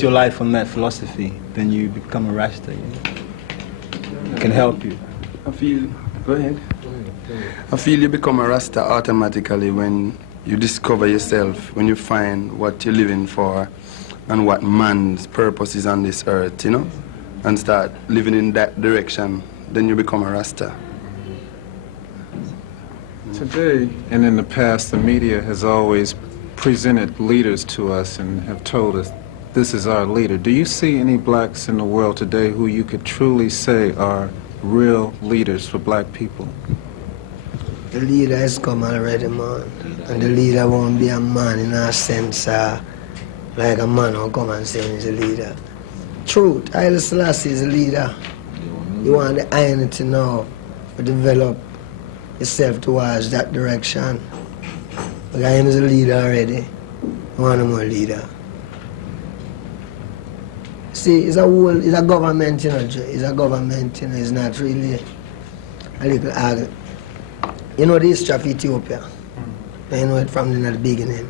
your life on that philosophy, then you become a Rasta. You know? It can help you. Go ahead. I feel you become a Rasta automatically when you discover yourself, when you find what you're living for and what man's purpose is on this earth, you know, and start living in that direction, then you become a Rasta. Today and in the past, the media has always presented leaders to us and have told us, this is our leader. Do you see any blacks in the world today who you could truly say are real leaders for black people? The leader has come already, man. And the leader won't be a man in a sense like a man who come and say he's a leader. Truth, Haile Selassie is a leader. You want the iron to know, to develop yourself towards that direction. Because him is a leader already. You want a more leader. See, it's a government, you know, it's a government, you know, it's not really a little you know the history of Ethiopia. You know it from the beginning.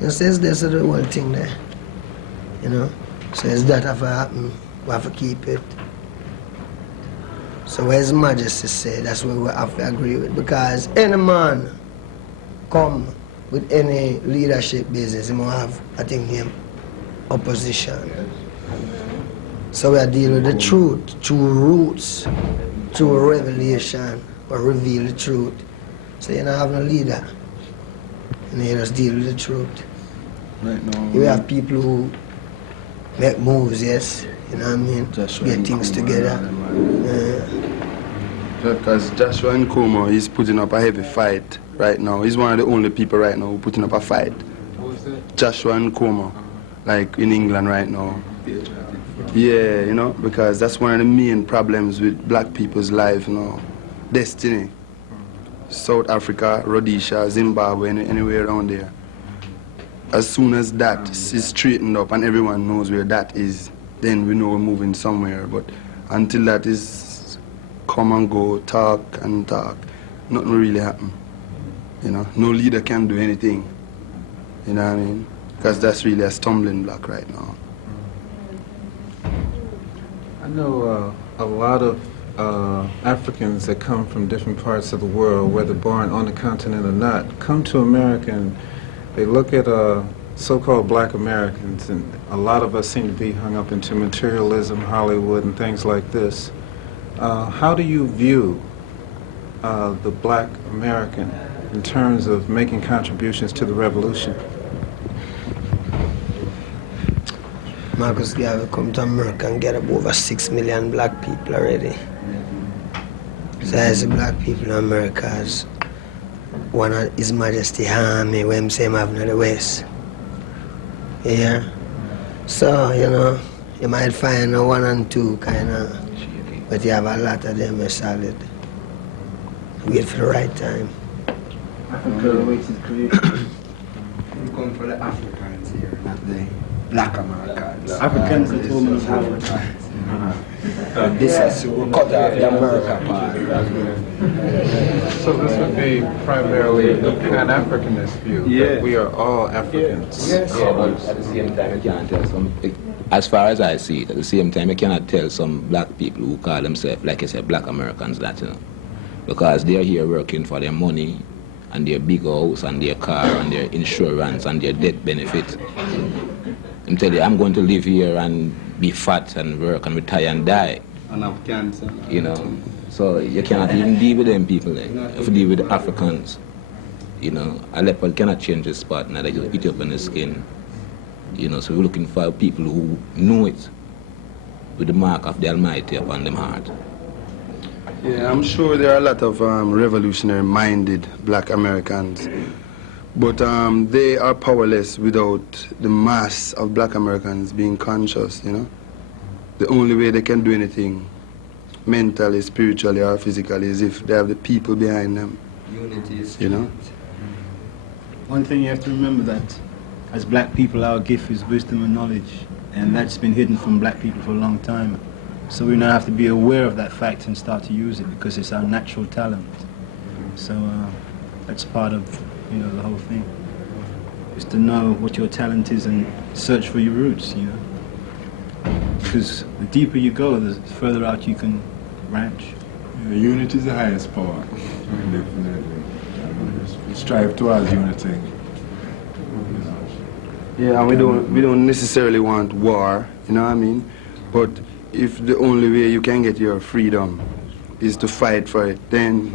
It says there's the whole thing there. You know? So it's that have to happen, we have to keep it. So what His Majesty said, that's what we have to agree with. Because any man come with any leadership business, he must have, I think, him opposition. So we are dealing with the truth, through roots, through revelation, or reveal the truth. So you don't have no leader. And you just deal with the truth. Right now, you have people who make moves, yes, you know what I mean? Get things together. Because Joshua Nkrumah, he's putting up a heavy fight right now. He's one of the only people right now who putting up a fight. What was that? Joshua Nkrumah, like in England right now. Yeah, you know, because that's one of the main problems with black people's life, you know. Destiny. South Africa, Rhodesia, Zimbabwe, anywhere around there. As soon as that is straightened up and everyone knows where that is, then we know we're moving somewhere. But until that is come and go, talk and talk, nothing will really happen. You know, no leader can do anything. You know what I mean? Because that's really a stumbling block right now. I know a lot of Africans that come from different parts of the world, whether born on the continent or not, come to America and they look at so-called black Americans, and a lot of us seem to be hung up into materialism, Hollywood, and things like this. How do you view the black American in terms of making contributions to the revolution? Marcus Garvey come to America and get up over 6 million black people already. So as the black people in America as one of His Majesty Army when him say him having in the West. Yeah. So, you know, you might find one and two kind of, but you have a lot of them are solid. Wait for the right time. We're going for the Africans here, not the black Americans. Africans are almost Africans. This is we cut off the American part. So this would be primarily the Pan-Africanist view, that we are all Africans. Yes. Yeah, but at the same time, you can't tell some, as far as I see it, at the same time, you cannot tell some black people who call themselves, like you said, black Americans, that, you know, because they're here working for their money and their big house and their car and their insurance and their death benefit. I'm telling you, I'm going to live here and be fat and work and retire and die. And have cancer. You know, so you cannot even deal with them people there. You have to deal with the Africans. You know, a leopard cannot change his spot, now they just eat up on the skin. You know, so we're looking for people who know it with the mark of the Almighty upon them heart. Yeah, I'm sure there are a lot of revolutionary-minded black Americans, but they are powerless without the mass of black Americans being conscious, you know. The only way they can do anything, mentally, spiritually, or physically, is if they have the people behind them. Unity is you know. One thing you have to remember, that as black people, our gift is wisdom and knowledge, and that's been hidden from black people for a long time. So we now have to be aware of that fact and start to use it, because it's our natural talent. So that's part of, you know, the whole thing. Is to know what your talent is and search for your roots, you know. because the deeper you go, the further out you can branch. Yeah, unity is the highest power, definitely. We strive towards unity. Yeah, and we don't necessarily want war, you know what I mean? But if the only way you can get your freedom is to fight for it, then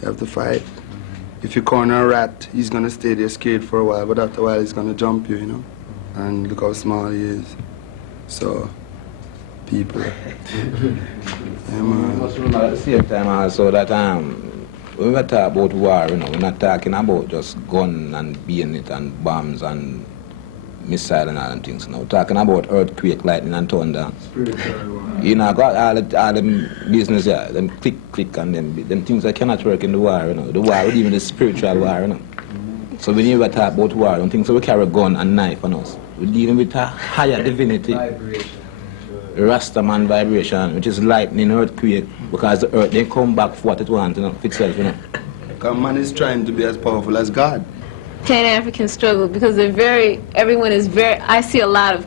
you have to fight. If you corner a rat, he's gonna stay there scared for a while, but after a while he's gonna jump you, you know? And look how small he is. So, people. Yeah, man. Must remember at the same time also that when we talk about war, you know, we're not talking about just gun and bayonet and bombs and missile and all them things. You know, we're talking about earthquake, lightning and thunder. You know, got all them business, yeah, them click and them things that cannot work in the war, you know. The war, even the spiritual war, you know. So when you ever talk about war, don't think so we carry a gun and knife on us. We're dealing with a higher divinity. Rastaman vibration, which is lightning, earthquake, because the earth they come back for what it wants, you know, for itself, you know. Because man is trying to be as powerful as God. Pan-African struggle, because everyone is very, I see a lot of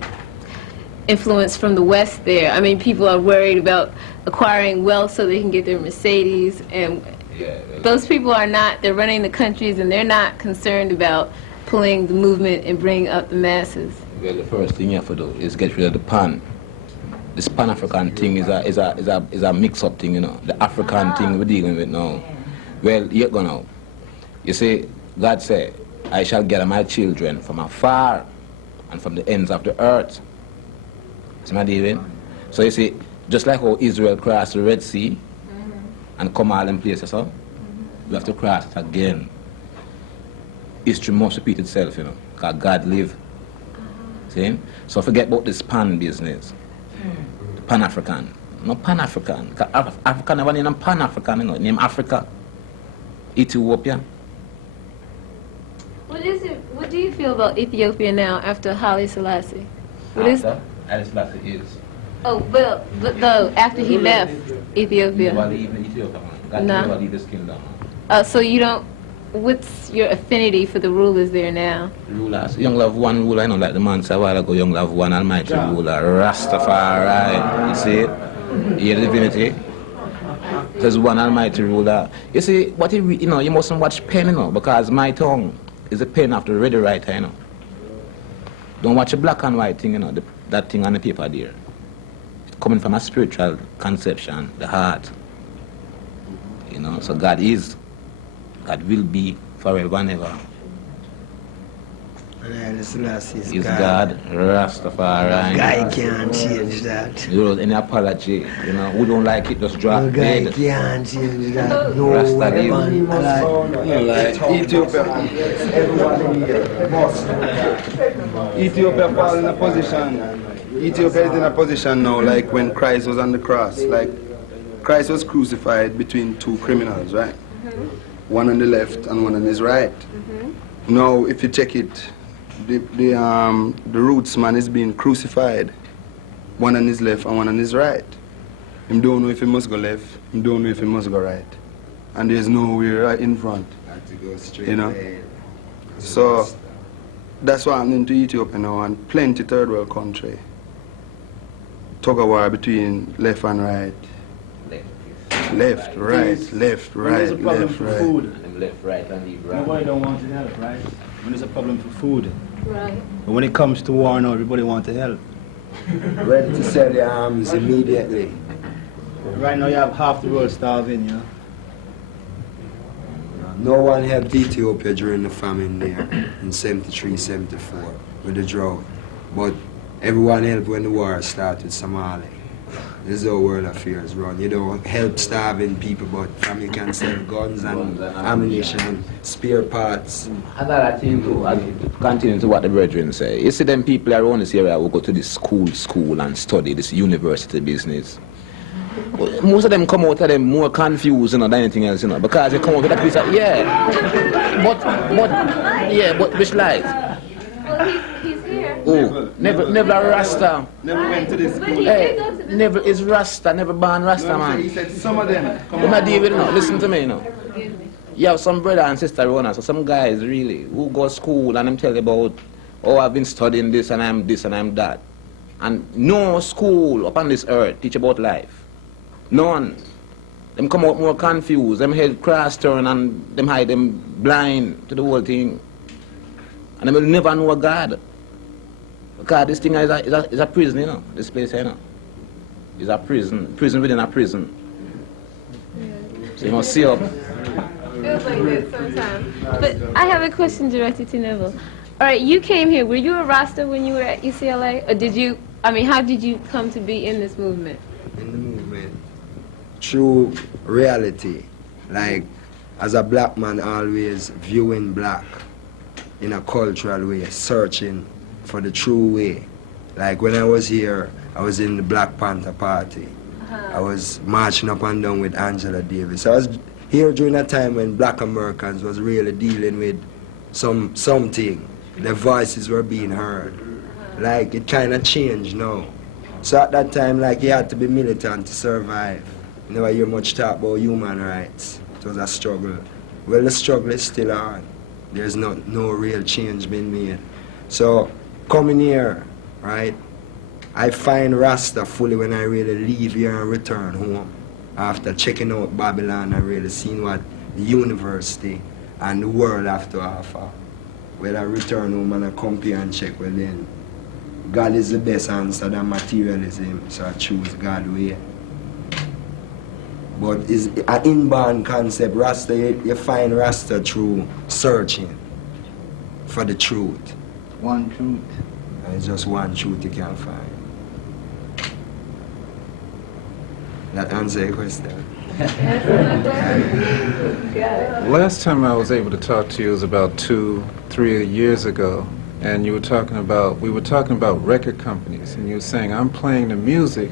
influence from the West there. I mean, people are worried about acquiring wealth so they can get their Mercedes, and those people are not, they're running the countries and they're not concerned about pulling the movement and bringing up the masses. Well, the first thing you have to do is get rid of the pan. This Pan-African thing is a mix-up thing, you know. The African thing we're dealing with now. Well, you go now. You see, God said, I shall gather my children from afar and from the ends of the earth. See my David? So you see, just like how Israel crossed the Red Sea and come all them places, so we have to cross it again. History must repeat itself, you know, because God live. See? So forget about this pan business. Pan-African. No Pan-African. Africa never named Pan-African, you know, name Africa. Ethiopia. What do you feel about Ethiopia now after Haile Selassie? After Haile Selassie is. Oh, but after he left Ethiopia. Never leave Ethiopia, man. God No. never leave his kingdom. So you don't, what's your affinity for the rulers there now? Rulers. Young love one ruler, you know, like the man said a while ago, young love one almighty ruler, Rastafari. You see it? You hear the divinity? There's one almighty ruler. You see, what you know, you mustn't watch pen, you know, because my tongue is a pen of the ready writer, you know. Don't watch a black and white thing, you know, that thing on the paper there. It's coming from a spiritual conception, the heart. You know, so God is, God will be forever and ever. Haile Selassie is Is God. God, Rastafari. Guy can't change that. You know, any apology, you know, who don't like it, just drop No guy dead. can't change that. No Rasta way, live. man. Ethiopia, everyone here must. Ethiopia fall in a position. Ethiopia is in a position now, like when Christ was on the cross. Like Christ was crucified between two criminals, right? One on the left and one on his right. Now, if you check it, the roots man is being crucified. One on his left and one on his right. Him don't know if he must go left. Him don't know if he must go right. And there's nowhere right in front. Have to go straight You know? ahead. So that's why I'm into Ethiopia now, and plenty third world country. Tug of war between left and right. Left, right, left, When there's right, a problem left, for right. food, And left, right, and leave, right. nobody don't want to help, right? When there's a problem for food. Right. But when it comes to war now, everybody wants to help. Ready to sell their arms immediately. Right now you have half the world starving, you know. No one helped Ethiopia during the famine there in 73, 74 with the drought. But everyone helped when the war started, Somalia. This is how world affairs run. You don't help starving people, but from you can sell guns and ammunition, spare parts. Another thing too, continue to what the brethren say. You see them people around this area who go to this school and study this university business. Most of them come out of them more confused, you know, than anything else, you know, because they come out with that piece of, but which lies? Well, he's here. Oh, never Rasta. Never went to this But school. he Hey, did go to the never is Rasta, never born Rasta, He man. said some of them. Come You're on. not David, you know, listen to me, you know. Forgive me. You have some brother and sister around us, so some guys really who go to school and them tell you about, oh, I've been studying this and I'm this and I'm that. And no school upon this earth teach about life. None. Them come out more confused, them head cross turn and them hide them blind to the whole thing. And they will never know God. Because this thing is a prison, you know, this place, you know. It's a prison, prison within a prison. So you must see up. Feels like that sometimes. But I have a question directed to Neville. All right, you came here. Were you a Rasta when you were at UCLA? Or did you, I mean, how did you come to be in this movement? In the movement, through reality, like as a black man always viewing black in a cultural way, searching for the true way. Like when I was here, I was in the Black Panther Party. I was marching up and down with Angela Davis. I was here during a time when black Americans was really dealing with something. Their voices were being heard. Like it kind of changed now. So at that time, like you had to be militant to survive. You never hear much talk about human rights. It was a struggle. Well, the struggle is still on. There's no real change being made. So coming here, right, I find Rasta fully when I really leave here and return home. After checking out Babylon and really seeing what the university and the world have to offer. When I return home and I come here and check, well then, God is the best answer than materialism, so I choose God way. But it's an inborn concept. Rasta, you find Rasta through searching for the truth. One truth. And it's just one truth you can find. That answer your question. Last time I was able to talk to you was about 2-3 years ago, and we were talking about record companies, and you were saying, I'm playing the music,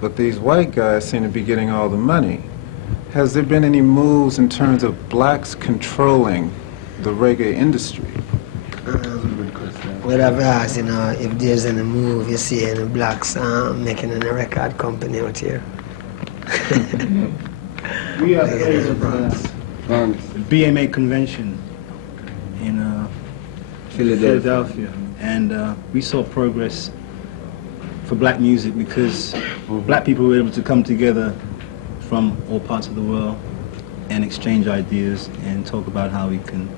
but these white guys seem to be getting all the money. Has there been any moves in terms of blacks controlling the reggae industry? What I've asked, if there's any move you see any blacks making in a record company out here. We are playing at the BMA convention in Philadelphia, and we saw progress for black music because black people were able to come together from all parts of the world and exchange ideas and talk about how we can,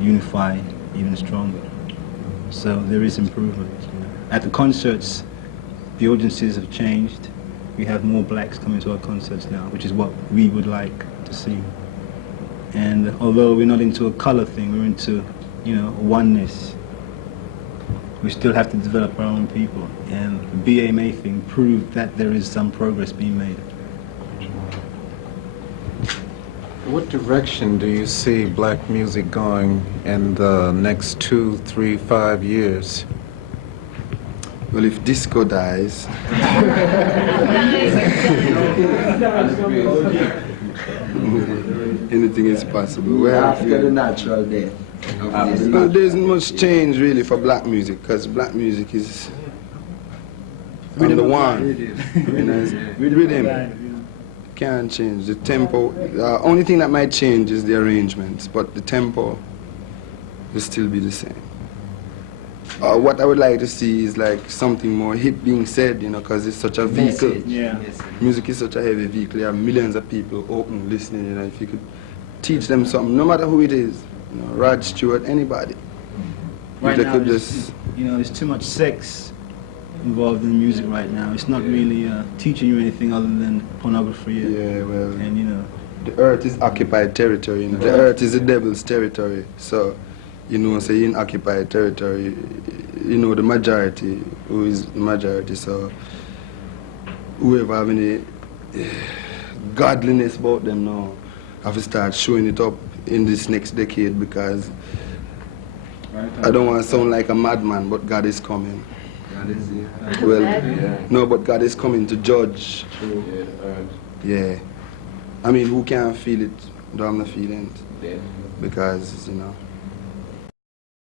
unify even stronger. So there is improvement. At the concerts, the audiences have changed. We have more blacks coming to our concerts now, which is what we would like to see. And although we're not into a color thing, we're into, oneness. We still have to develop our own people. And the BMA thing proved that there is some progress being made. What direction do you see black music going in the next 2, 3, 5 years? Well, if disco dies, anything is possible. Well, After the natural death. Well, there isn't much change really for black music because black music is on the one. Rhythm can't change. The tempo, the only thing that might change is the arrangements, but the tempo will still be the same. What I would like to see is like something more hip being said, because it's such a vehicle. Yeah. Music is such a heavy vehicle. You have millions of people open, listening. If you could teach them something, no matter who it is, Rod Stewart, anybody. Right if they now, could just, there's too much sex involved in music right now. It's not really teaching you anything other than pornography. Yeah, well, And the earth is occupied territory. The earth is the devil's territory. So, say in occupied territory, the majority, who is the majority. So, whoever have any godliness about them now, have to start showing it up in this next decade because I don't want to sound like a madman, but God is coming. God is here. Well, no, but God is coming to judge. Yeah. I mean, who can feel it? Don't have no feelings. Because,